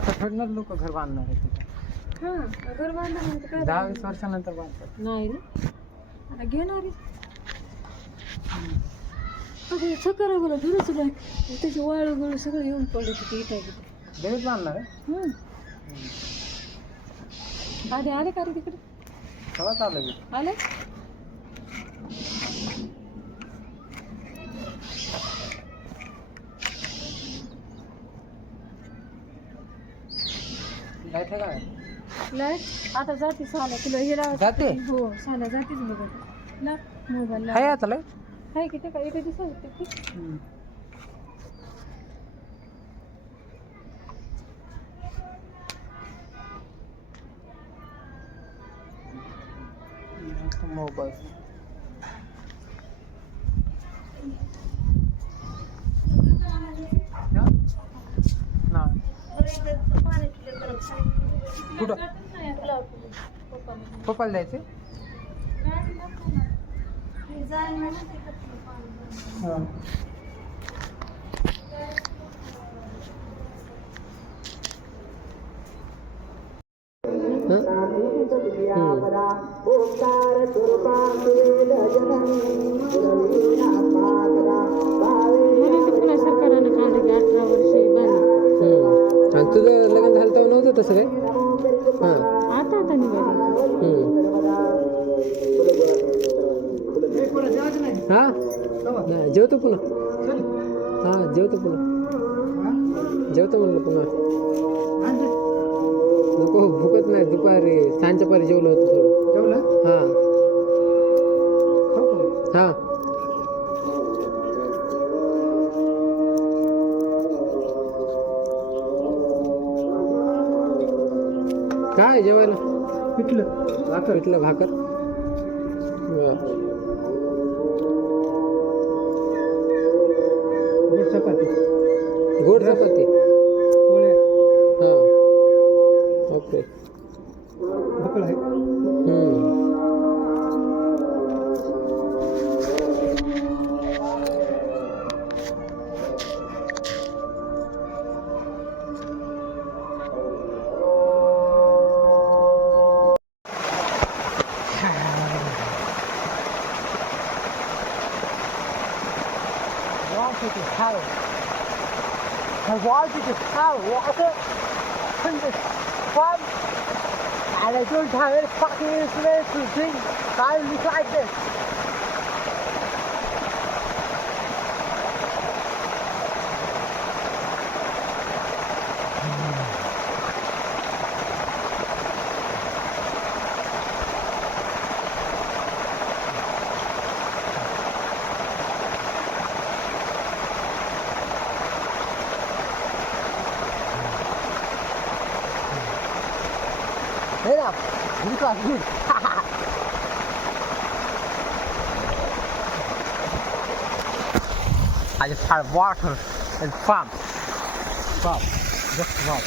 आता थोडणार लोक घर बांधणार आहे तिथे. हा घर बांधलं म्हणजे काय 10-20 वर्षानंतर बांधतात. नाही रे आता घेणार आहे सकाळ बोला दुरुस्त नाही त्याची वाळू गळू सगळं येऊन पडले तिथे इटायला लगेच बांधणार आहे. आधी आले का रे तिकडे केव्हा चालू आहे? आले लाईट आहे काय? लाईट आता जाते साला तुला हे लाव जाते? हो साला जातेच बघा ना मोबाईल आहे आता लाईट? आहे की ते काय एका दिवसात मोबाईल कुठं पप्पाला जायचे? सरकारनं काढलं की 18 वर्षे बंद आणि तुझं लग्न झालं तेव्हा नव्हतं तसं काय? आता आता निघाली हा नाही जेवतो पुन्हा. हा जेवतो पुन्हा. जेवतो म्हणलं पुन्हा. नको भूकत नाही. दुपारी सांजच्या पारी जेवलं होतं थोडं. हा हा काय जेवायला? पिठलं भाकर. गोड चपाती. हा okay. I wanted to have water in this pump and I don't have any fucking instruments to drink. I look like this. Hey now, look at me. I just had water and pump. Just pump.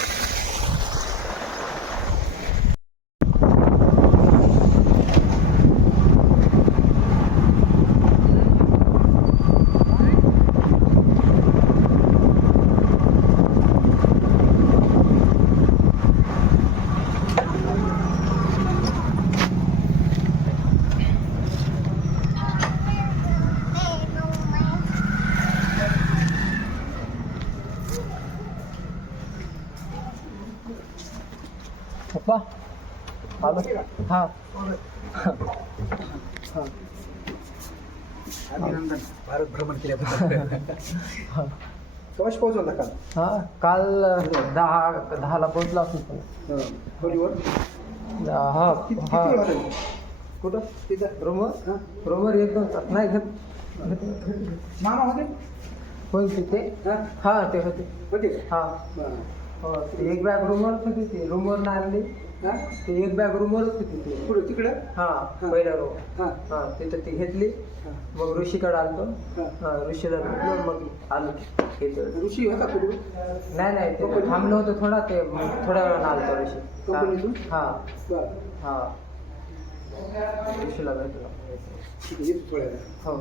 पप्पा आलो. हा अभिनंदन भारत भ्रमण केल्याबद्दल. कवाश पोहोचवला काल? हा काल 10ला पोहोचला असेल. होळीवर हा हा कुठं तिथं रूमवर 1-2 तास नाही घेत. मामा होते कोण तिथे? हा ते होते. होते हा हो ते एक बॅग रूमवरच होती. ती रूमवर आणली. ते एक बॅग रूमवरच होती ती. पुढं तिकडं हा पहिल्या रूम. हां हा तिथं ती घेतली. मग ऋषीकडे आलतो. ऋषीला भेटलो मग आलो इथं. ऋषी होता पुढे नाही ते थांबलो होतो थोडा. ते थोड्या वेळानं आलतो ऋषी. कंपनीतून हा बरं हा ऋषीला भेटलो. ठीक आहे येतो थोड्या वेळात. हो